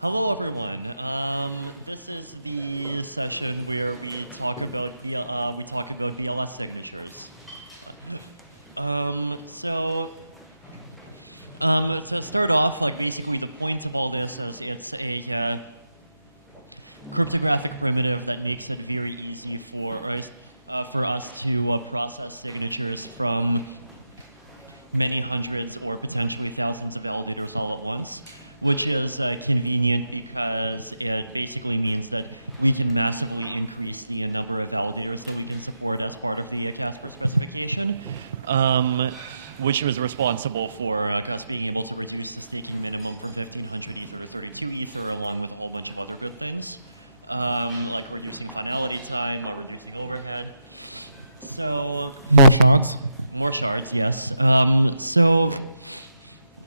Hello, everyone. This is the session where we talk about BLS signatures. To start off, basically the point of all this is it's a cryptographic primitive that makes it very easy for us to process signatures from many hundreds or potentially thousands of validators all at once, which is convenient because it basically means that we can massively increase the number of validators that we can support as part of the Casper specification, which was responsible for us being able to reduce the staking minimum from 1,500 Ether to 32 Ether, along with a whole bunch of other good things, like reducing finality time or reducing overhead. So more shards? More shards, yes.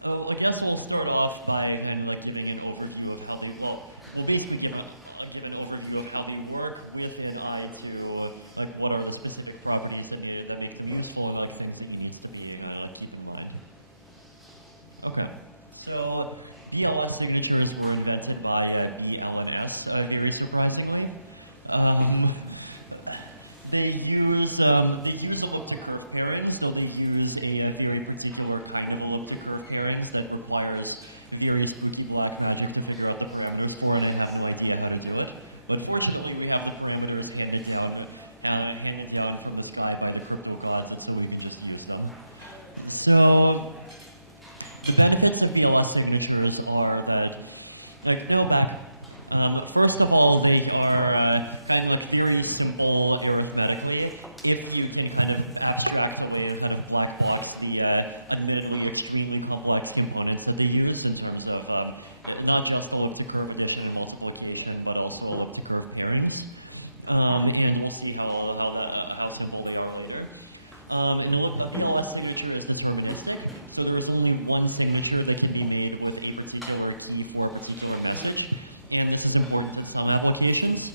I guess we'll start off by kind of giving an overview of how they, we'll basically give an overview of how they work with an eye to what are the specific properties that make them useful and things that you need to be keep in mind. Okay, so BLS signatures were invented by BLS, very surprisingly. They use elliptic curve pairings, though they use a very particular kind of elliptic curve pairings that requires very spooky black magic to figure out the parameters for, and I have no idea how to do it. But fortunately, we have the parameters handed down from the sky by the crypto gods, and so we can just use them. So the benefits of BLS signatures are that, first of all, they are kind of very simple arithmetically. If you can kind of abstract away and kind of black box the admittedly extremely complex components that they use in terms of not just elliptic curve addition and multiplication, but also elliptic curve pairings. And we'll see how simple they are later. And a BLS signature is deterministic, so there is only one signature that can be made with a particular key for a particular message, and this is important in some applications.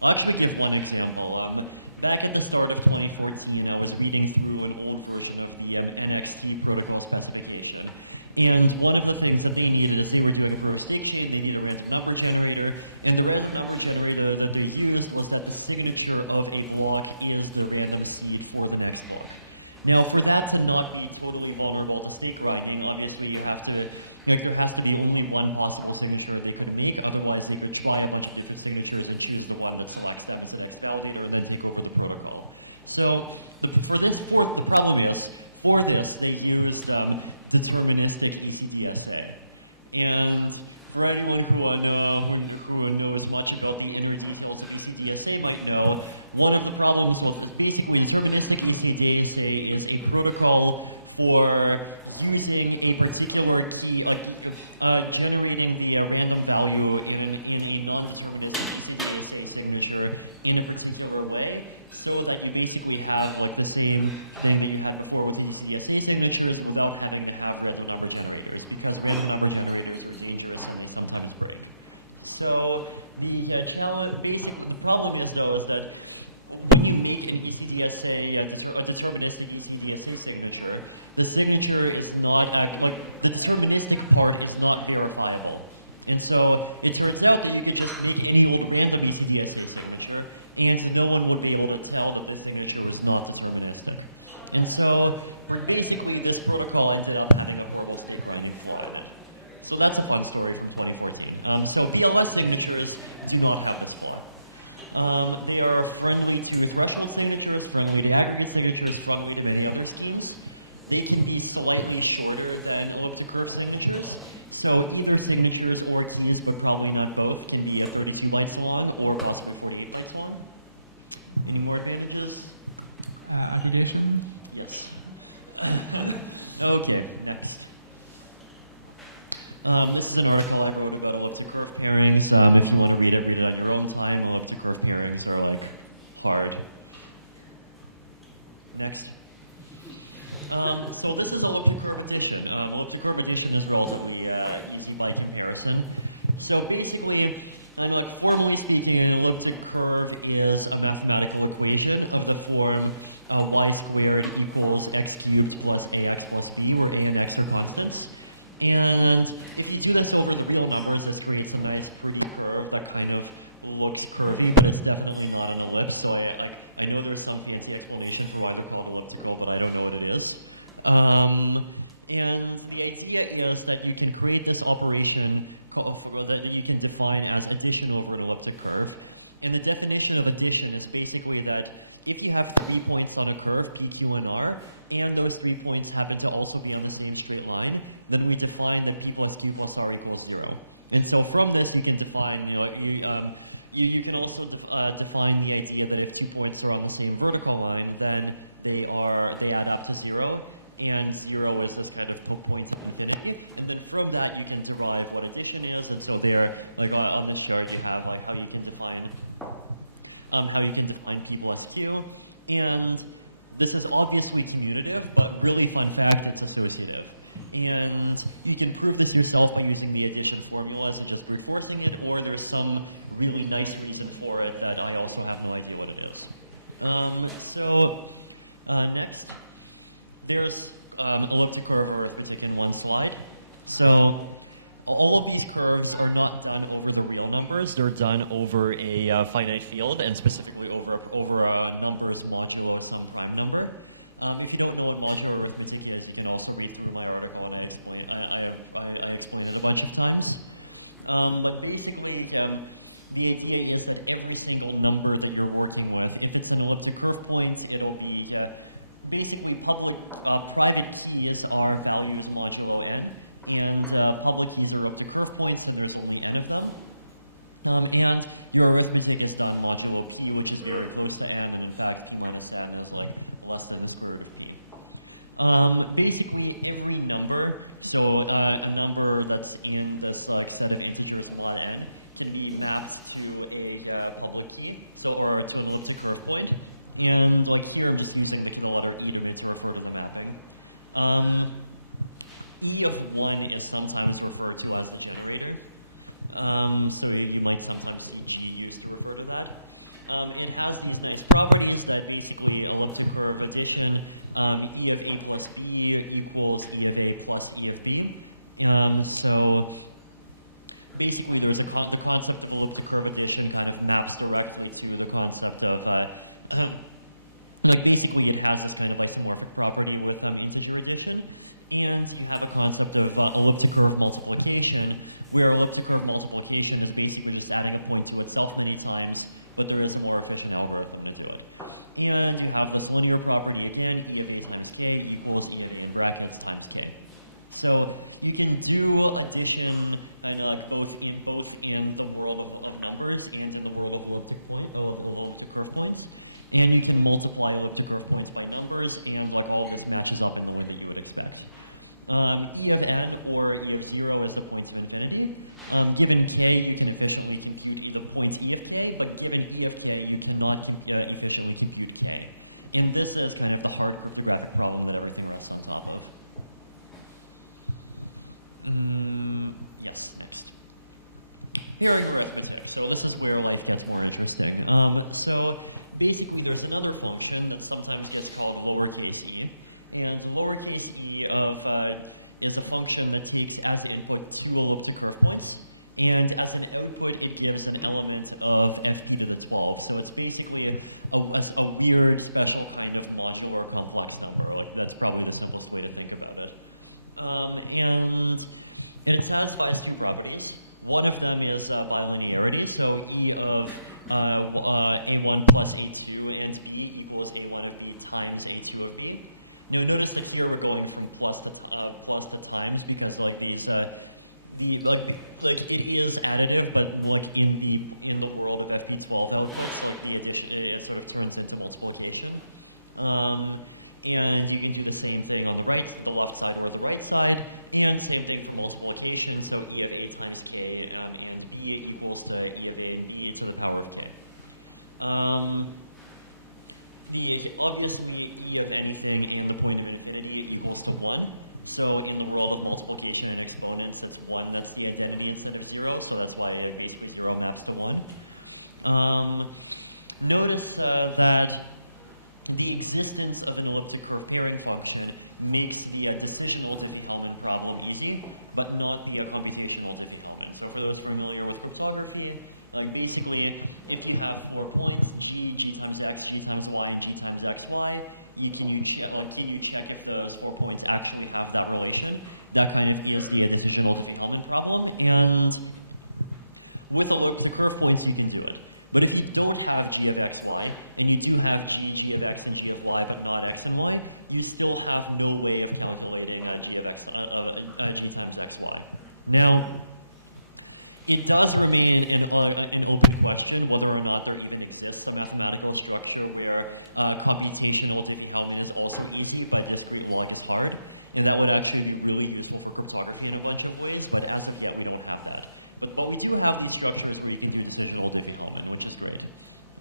I'll actually give one example. Back at the start of 2014, I was reading through an old version of the NXT protocol specification, and one of the things that they needed is they were doing a proof-of-stake chain, they need a random number generator, and the random number generator that they used was that the signature of a block is the random seed for the next block. Now, for that to not be totally vulnerable to stake grinding, obviously you have to, there has to be only one possible signature they could make, otherwise they could try a bunch of different signatures and choose the one that selects them as the next validator and then take over the protocol. So the problem is, for this, they used deterministic ECDSA. And for anyone who knows much about the inner details of ECDSA might know, one of the problems with basically deterministic ECDSA is a protocol for using a particular key, generating the random value in a non-deterministic ECDSA signature in a particular way, so that you basically have the same thing that you had before with the ECDSA signatures without having to have random number generators, because random number generators are dangerous and they sometimes break. So the the problem is that when you make an ECDSA, a deterministic ECDSA signature, the signature is not, the deterministic part is not verifiable. And so it turns out that you could just make any old random ECDSA signature, and no one would be able to tell that the signature was not deterministic. And so basically this protocol ended up having a horrible stake grinding flaw in it. So that's a fun story from 2014. So BLS signatures do not have this flaw. They are friendly to threshold signatures, friendly to aggregate signatures, friendly to many other schemes. They can be slightly shorter than elliptic curve signatures. So either signatures or keys, but probably not both, can be 32 bytes long or possibly 48 bytes long. Any more advantages? Aggregation? Yes. Okay, next. This is an article I wrote about elliptic curve pairings. If you want to read it on your own time. Elliptic curve pairings are hard. Next. So this is elliptic curve addition. Elliptic curve addition is relatively easy by comparison. So basically, formally speaking, an elliptic curve is a mathematical equation of the form y squared equals x cubed plus ax plus b, where a and x are constants. And if you do this over the real numbers, this creates a nice, pretty curve that kind of looks curvy, but it's definitely not an ellipse. So I know there's some fancy explanation for why they're called elliptical, but I don't know what it is. And the idea is that you can create this operation that you can define as addition over an elliptic curve. And the definition of addition is basically that if you have 3 points on a curve, P, Q, and R, and those 3 points happen to also be on the same straight line, then we define that P plus Q plus R equals 0. And so from this, you can define, you can also define the idea that if 2 points are on the same vertical line, then they add up to 0. And 0 is this kind of point of infinity, and then from that you can derive what addition is. And so there, like on this chart, you have like how you can define P plus Q, and this is obviously commutative, but really fun fact, it's associative. And you can prove this yourself by using the addition formulas and just brute forcing it, or there's some really nice reason for it that I also have no idea what it is. Next. There's elliptic curve arithmetic in one slide. So all of these curves are not done over the real numbers. They're done over a finite field, and specifically over a numbers modulo some prime number. If you don't know what modular arithmetic is, you can also read through my article, and I explain it a bunch of times. But basically, the idea is that every single number that you're working with, if it's an elliptic curve point, it'll be basically private keys are values modulo n, and public keys are up to curve points, and there's only n of them. And your arithmetic is done modulo p, which is very close to n, and in fact p minus n is like less than the square root of p. Basically every number, so a number that's in this set of integers mod n, can be mapped to a public key, or to an elliptic curve point. And like here, I'm just using the letter E to refer to the mapping. E of 1 is sometimes referred to as the generator. So you might sometimes see G used to refer to that. It has these nice properties that basically elliptic curve addition, E of A plus B equals E of A plus E of B. So basically there's the concept of elliptic curve addition kind of maps directly to the concept of like basically it has this kind of isomorphic property with integer addition, and you have a concept of elliptic curve multiplication, where elliptic curve multiplication is basically just adding a point to itself many times, but there is a more efficient algorithm to do it. And you have this linear property again, E of A times K equals E of A in brackets times K. So you can do addition kind of like both in the world of numbers and in the world of elliptic curve points. And you can multiply elliptic curve points by numbers, and like all of this matches up in the way that you would expect. E of n or E of 0 is the points of infinity. Given k, you can efficiently compute the points E of k, but given E of k, you cannot efficiently compute k. And this is kind of the hard cryptographic problem that everything rests on top of. Yes, next. Pairing arithmetic. So this is where life gets more interesting. So basically there's another function that sometimes gets called lowercase e. And lowercase e is a function that takes as input 2 elliptic curve points. And as an output, it gives an element of fp to the 12. So it's basically a weird special kind of modular complex number. Like that's probably the simplest way to think about it. And it satisfies two properties. One of them is bilinearity, so E of A1 plus A2 and B equals A1 of B times A2 of B. Now notice that here we're going from plus to times because like these it is additive, but like in the world of FP12 outputs, like the addition it sort of turns into multiplication. And you can do the same thing on the left side or the right side, and same thing for multiplication. So E of A times K and B equals to E of A and B to the power of K. Obviously E of anything and the point of infinity equals to 1. So in the world of multiplication and exponents, it's 1 that's the identity instead of 0. So that's why basically 0 maps to 1. Notice that the existence of an elliptic curve pairing function makes the decisional Diffie-Hellman problem easy, but not the computational Diffie-Hellman. So for those familiar with cryptography, like basically, if you have 4 points, g times x, g times y, and g times xy, can you check if those 4 points actually have that relation? That kind of is the decisional Diffie-Hellman problem, and with elliptic curve points, you can do it. But if you don't have g of x, y, and you do have g of x and g of y, but not x and y, you still have no way of calculating g of x, g times x, y. Now, it does remain an open question whether or not there even exists a mathematical structure where computational Diffie-Hellman is also easy, but discrete log is hard. And that would actually be really useful for cryptography in a bunch of ways, but as of yet, we don't have that. But we do have these structures where you can do decisional Diffie-Hellman, which is great.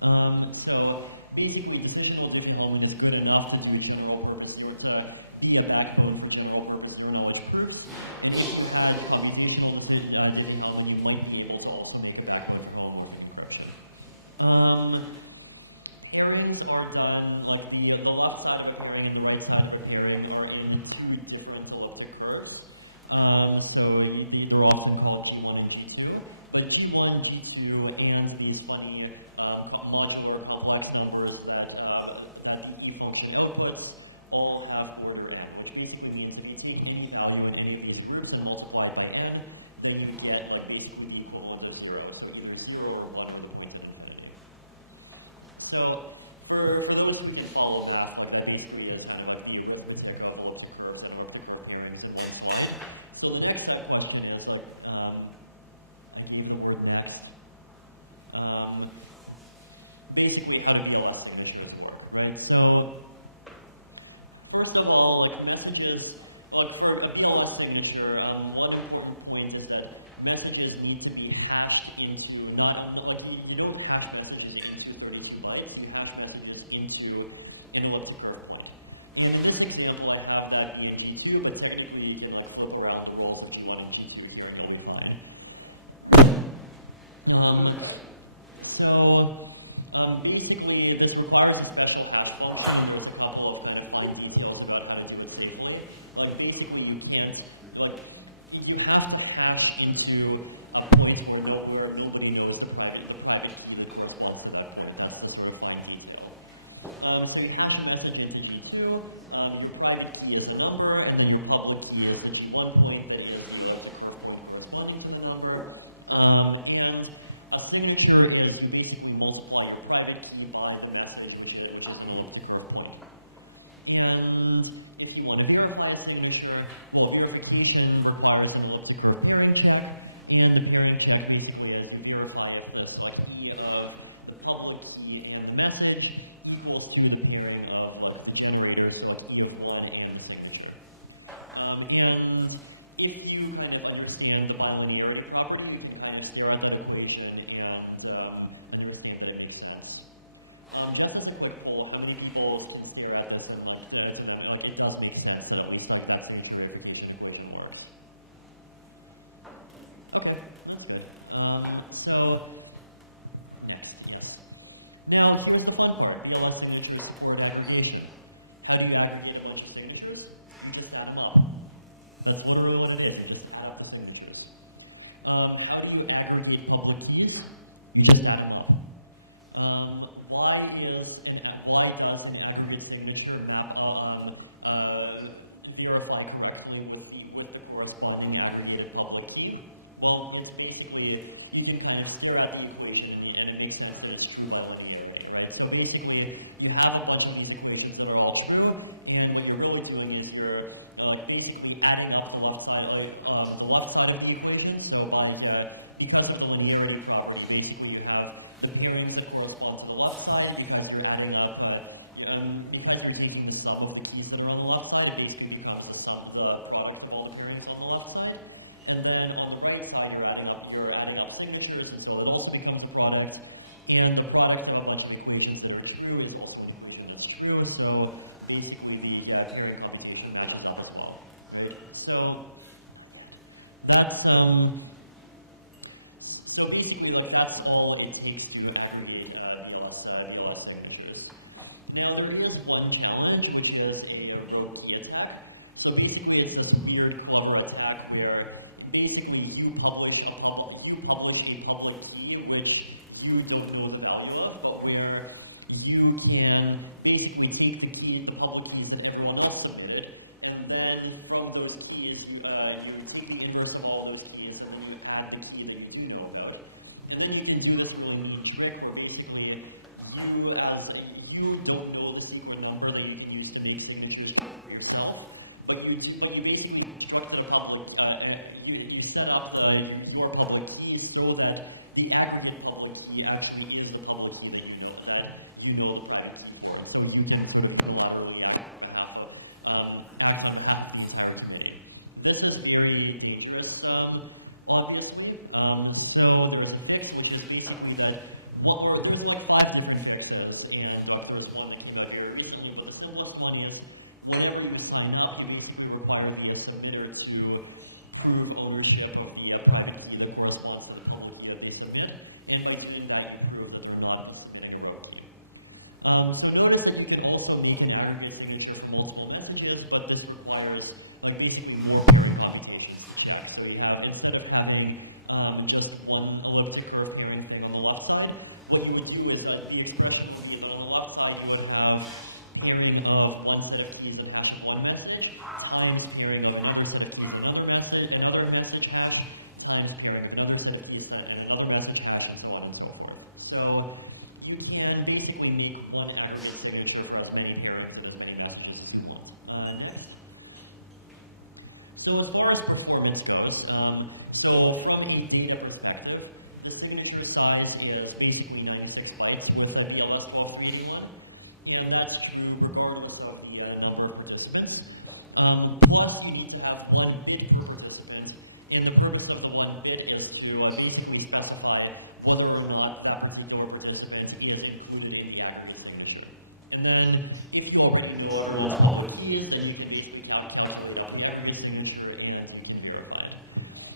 So basically, decisional Diffie-Hellman is good enough to do general purpose to be a backbone for general purpose zero knowledge proofs. And if you had computational Diffie-Hellman, you might be able to also make a backbone for homomorphic encryption. Pairings are done, like the left side of a pairing and the right side of a pairing are in 2 different elliptic curves. So they're often called G1 and G2. But G1, G2, and these funny modular complex numbers that the E function outputs all have order n, which basically means if you take any value in any of these groups and multiply it by n, then you get like basically the equivalent of 0. So either 0 or 1 are the points at infinity. So for those who can follow math, like that basically is kind of like the arithmetic of elliptic curves and elliptic curve pairings in one slide. So the next question is like, I gave the word next. Basically how do BLS signatures work, right? So first of all, like messages, like for a BLS signature, one important point is that messages need to be hashed into, not like you don't hash messages into 32 bytes, you hash messages into an elliptic curve point. And in this example, I have that be in G2, but technically you can like flip around the roles of G1 and G2 here and you'll be fine. Basically, this requires a special hash function, and there's a couple of kind of fine details about how to do it safely. Like basically, you can't like you have to hash into a point where nobody knows the private key that corresponds to that point. That's the sort of fine detail. So you hash a message into G2, your private key is a number, and then your public key is the G1 point that is the elliptic curve point corresponding to the number. And a signature is you basically multiply your private key by the message, which is an elliptic curve point. And if you want to verify a signature, well, verification requires an elliptic curve pairing check. And the pairing check basically is you verify if this like E of the public key and the message equals to the pairing of like the generator, so like E of 1 and the signature. And if you kind of understand the bilinearity property, you can kind of stare at that equation and understand that it makes sense. Just as a quick poll, how many people can stare at this and like to them like it does make sense that at least like that signature verification equation works? Okay, that's good. So next, yes. Now here's the fun part. BLS signatures support aggregation. How do you aggregate a bunch of signatures? You just add them up. That's literally what it is. You just add up the signatures. How do you aggregate public keys? You just add them up. Why does an aggregate signature map verify correctly with the corresponding aggregated public key? Well, it's basically, you can kind of stare at the equation and it makes sense that it's true by linearity, right? So basically, you have a bunch of these equations that are all true, and what you're really doing is you're like basically adding up the left side of the equation. So because of the linearity property, basically you have the pairings that correspond to the left side because you're adding up, because you're taking the sum of the keys that are on the left side, it basically becomes the product of all the pairings on the left side. And then on the right side, you're adding up signatures, and so that also becomes a product. And the product of a bunch of equations that are true is also an equation that's true. So basically, the pairing computation matches up as well, right? So not yet. That's So basically, like that's all it takes to aggregate BLS signatures. Now there is one challenge, which is a rogue key attack. So basically, it's this weird, clever attack where basically you publish a public key which you don't know the value of, but where you can basically take the public keys that everyone else submitted, and then from those keys, you take the inverse of all of those keys, and then you add the key that you do know about. And then you can do this really mean trick where basically you don't know the secret number that you can use to make signatures yourself, but you basically constructed a public, you set up your public key so that the aggregate public key actually is the public key that you know the private key for, and so you can sort of unilaterally act on behalf of the entire committee. This is very dangerous, obviously. So there's a fix, which is basically that, there's like 5 different fixes, and like there's one that came out very recently, but the simplest one is whenever you sign up, you basically require the submitter to prove ownership of the private key that corresponds to the public key that they submit, and by doing that, you prove that they're not submitting a rogue key. So notice that you can also make an aggregate signature for multiple messages, but this requires like basically more pairing computations to check. So you have, instead of having just one elliptic curve pairing thing on the left side, what you would do is the expression would be that on the left side you would have pairing of one set of keys and hash of one message times pairing of another set of keys and another message hash times pairing of another set of keys and another message hash, and so on and so forth. So you can basically make one aggregate signature for as many pairings and as many messages as you want. Next. So as far as performance goes, so from a data perspective, the signature size is basically 96 bytes with a BLS 12381. And that's true regardless of the number of participants. Plus, you need to have 1 bit per participant, and the purpose of the 1 bit is to basically specify whether or not that particular participant is included in the aggregate signature. And then, if you already know everyone's public keys, then you can basically calculate up the aggregate signature, and you can verify it.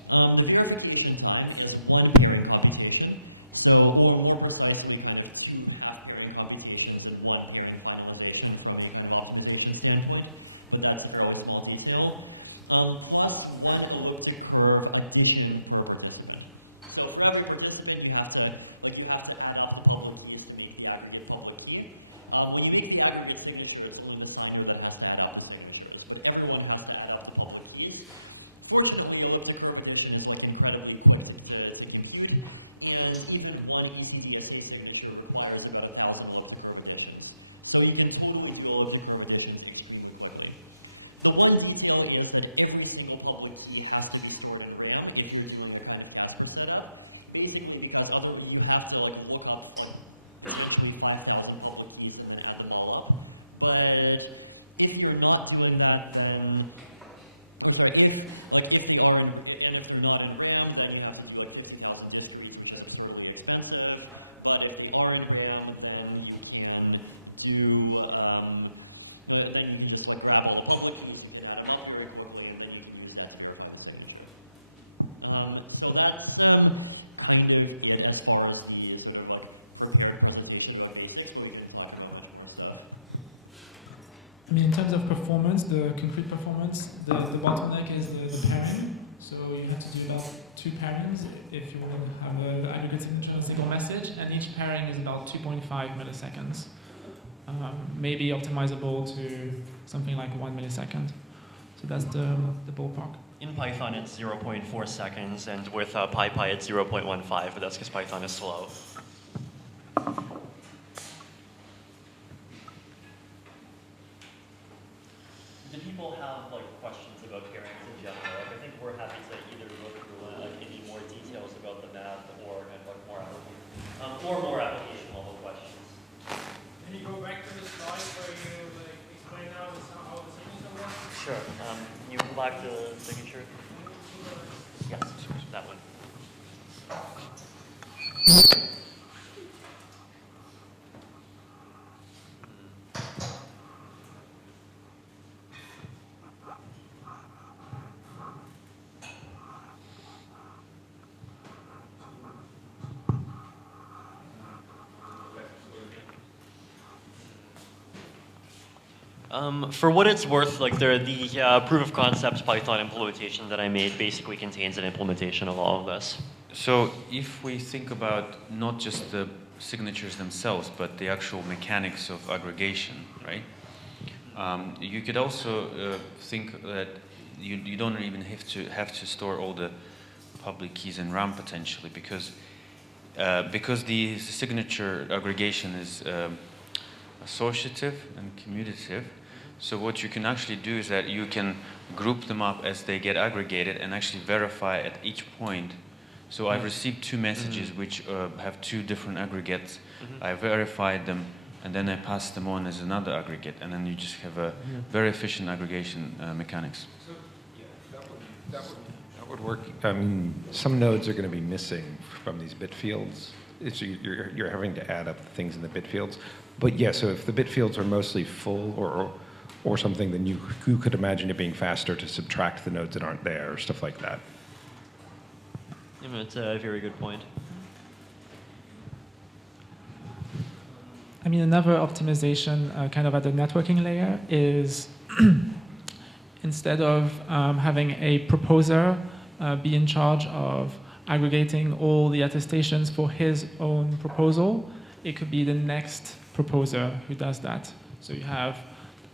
The verification time is 1 pairing computation. So, or more precisely, kind of 2 half-pairing computations and 1 pairing finalization from a kind of optimization standpoint, but that's a fairly small detail. Plus 1 elliptic curve addition per participant. So for every participant, you have to add up the public keys to make the aggregate public key. When you make the aggregate signature, it's only the signer that has to add up the signatures, but everyone has to add up the public keys. Fortunately, elliptic curve addition is like incredibly quick to compute, and even 1 ECDSA signature requires about 1,000 elliptic curve additions. So you can totally do elliptic curve additions extremely quickly. The one detail is that every single public key has to be stored in RAM if you're doing a kind of Casper setup, basically because you have to like look up like potentially 5,000 public keys and then add them all up. But if you're not doing that, then if they are if they're not in RAM, then you have to do like 50,000 disk reads, which is absurdly expensive. But if they are in RAM, then you can do then you can just like grab all the public keys, you can add them up very quickly, and then you can use that to verify the signature. So that's kind of it as far as the sort of like prepared presentation about basics, but we can talk about much more stuff. I mean, in terms of performance, the concrete performance, the bottleneck is the pairing. So you have to do about 2 pairings if you want to have an aggregate signature on a single message, and each pairing is about 2.5 milliseconds. Maybe optimizable to something like 1 millisecond. So that's the ballpark. In Python, it's 0.4 seconds, and with PyPy, it's 0.15, but that's because Python is slow. Do people have like questions about pairings in general? Like, I think we're happy to either go through any more details about the math or kind of like more application level questions. Can you go back to the slide where you like explain how the signature works? Sure. Can you go back to the signature? Yes, that one. For what it's worth, like the proof of concept Python implementation that I made basically contains an implementation of all of this. So if we think about not just the signatures themselves, but the actual mechanics of aggregation, right? You could also think that you don't even have to store all the public keys in RAM potentially, because the signature aggregation is associative and commutative. So what you can actually do is that you can group them up as they get aggregated and actually verify at each point. So I've received two messages which have two different aggregates. I verified them, and then I pass them on as another aggregate, and then you just have a very efficient aggregation mechanics. So, yeah, that would work. I mean, some nodes are going to be missing from these bit fields. So you're having to add up things in the bit fields. But yeah, so if the bit fields are mostly full or something, then you could imagine it being faster to subtract the nodes that aren't there, or stuff like that. I mean, it's a very good point. I mean, another optimization kind of at the networking layer is instead of having a proposer be in charge of aggregating all the attestations for his own proposal, it could be the next proposer who does that. So you have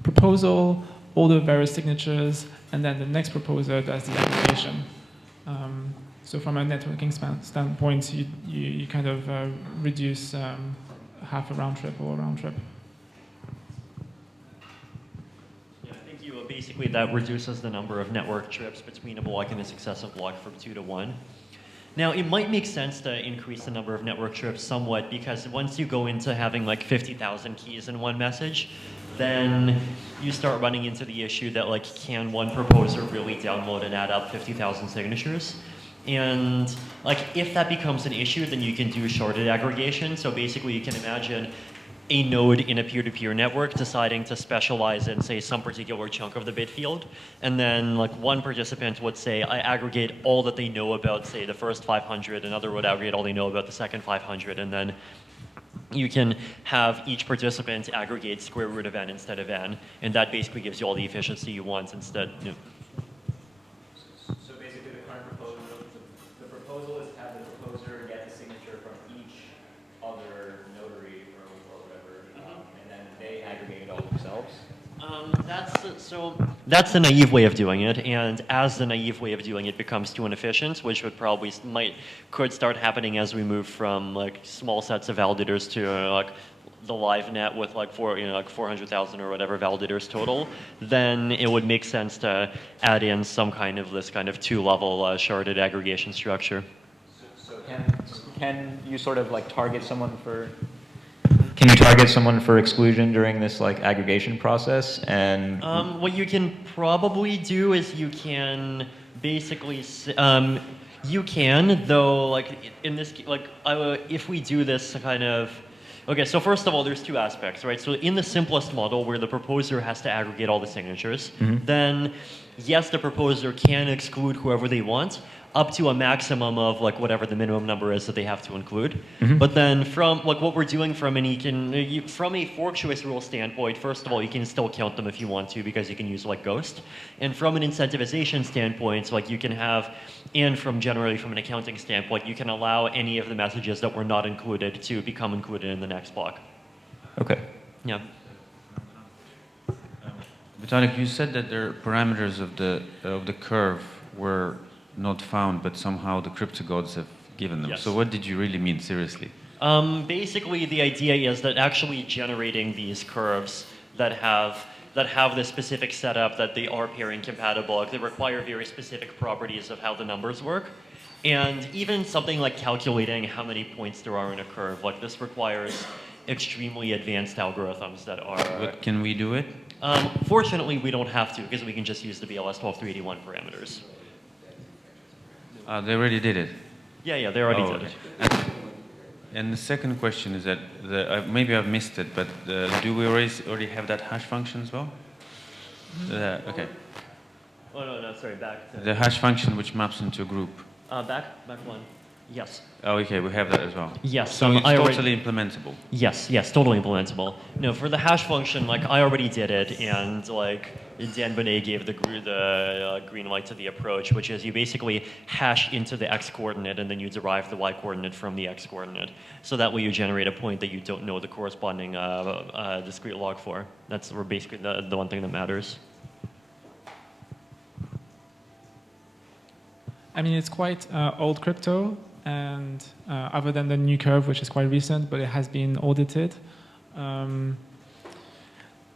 proposal, all the various signatures, and then the next proposer does the aggregation. So from a networking standpoint, you kind of reduce half a round trip or a round trip. Yeah, I think basically that reduces the number of network trips between a block and a successive block from 2 to 1. Now, it might make sense to increase the number of network trips somewhat, because once you go into having like 50,000 keys in one message, then you start running into the issue that, like, can one proposer really download and add up 50,000 signatures? And like, if that becomes an issue, then you can do sharded aggregation. So basically, you can imagine a node in a peer-to-peer network deciding to specialize in, say, some particular chunk of the bit field. And then like one participant would say, I aggregate all that they know about, say, the first 500. Another would aggregate all they know about the second 500. And then you can have each participant aggregate square root of n instead of n. And that basically gives you all the efficiency you want instead. So basically the current proposal, the proposal is to have the proposer get the signature from each other notary or whatever, and then they aggregate it all themselves. That's the naive way of doing it, and as the naive way of doing it becomes too inefficient, which could start happening as we move from like small sets of validators to like the live net with like 400,000 or whatever validators total, then it would make sense to add in some kind of this kind of two-level sharded aggregation structure. So can you sort of like target someone for? Can you target someone for exclusion during this like aggregation process? And what you can probably do is you can basically you can, though, like in this, like if we do this kind of. Okay, so first of all, there's two aspects, right? So in the simplest model where the proposer has to aggregate all the signatures, then yes, the proposer can exclude whoever they want, up to a maximum of like whatever the minimum number is that they have to include. But then from like what we're doing from from a fork choice rule standpoint, first of all, you can still count them if you want to, because you can use like ghost. And from an incentivization standpoint, like you can have, and generally from an accounting standpoint, you can allow any of the messages that were not included to become included in the next block. okay. Yeah. Vitalik, you said that the parameters of the curve were not found, but somehow the crypto gods have given them. Yes. So what did you really mean, seriously? Basically, the idea is that actually generating these curves that have this specific setup, that they are pairing compatible, like they require very specific properties of how the numbers work. And even something like calculating how many points there are in a curve, like this requires extremely advanced algorithms that are... But can we do it? Fortunately, we don't have to, because we can just use the BLS 12381 parameters. They already did it. Yeah, they already did okay. it. And the second question is that, maybe I've missed it, but do we already have that hash function as well? Okay. Oh, no, sorry, back. The hash function which maps into a group. Back one. Yes. Oh, okay, we have that as well. Yes. So it's I already- totally implementable. Yes, totally implementable. No, for the hash function, like I already did it, and like Dan Bonet gave the green light to the approach, which is you basically hash into the x coordinate, and then you derive the y coordinate from the x coordinate. So that way you generate a point that you don't know the corresponding discrete log for. That's basically the one thing that matters. I mean, it's quite old crypto, and other than the new curve, which is quite recent, but it has been audited.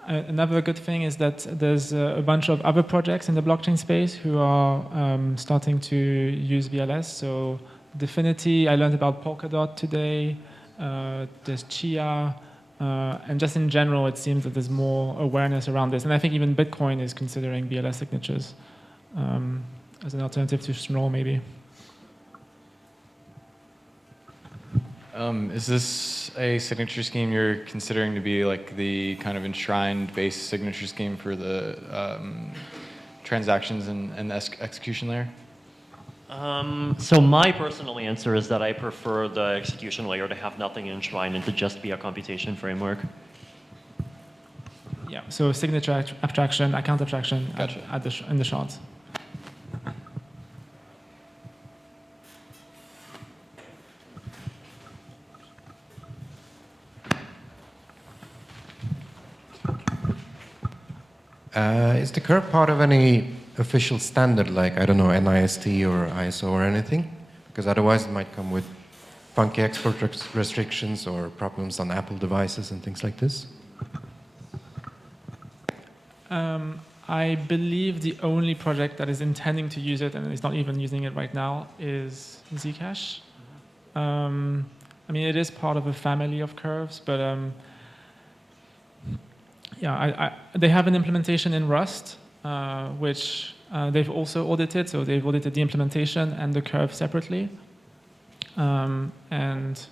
Another good thing is that there's a bunch of other projects in the blockchain space who are starting to use BLS. So Definity, I learned about Polkadot today. There's Chia, and just in general, it seems that there's more awareness around this. And I think even Bitcoin is considering BLS signatures as an alternative to Schnorr, maybe. Is this a signature scheme you're considering to be like the kind of enshrined base signature scheme for the transactions and execution layer? So my personal answer is that I prefer the execution layer to have nothing enshrined and to just be a computation framework. Yeah, so signature abstraction, account abstraction Gotcha. in the shards. Is the curve part of any official standard, like, I don't know, NIST or ISO or anything? Because otherwise it might come with funky export restrictions or problems on Apple devices and things like this. I believe the only project that is intending to use it and is not even using it right now is Zcash. I mean, it is part of a family of curves, but yeah, they have an implementation in Rust, which they've also audited. So they've audited the implementation and the curve separately. And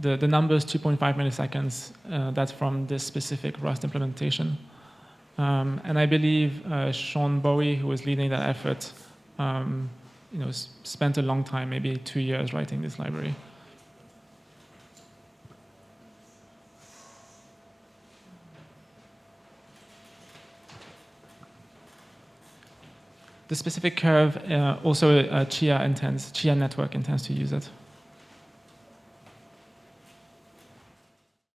the number is 2.5 milliseconds. That's from this specific Rust implementation. And I believe Sean Bowie, who was leading that effort, spent a long time, maybe 2 years, writing this library. The specific curve, also Chia network intends to use it.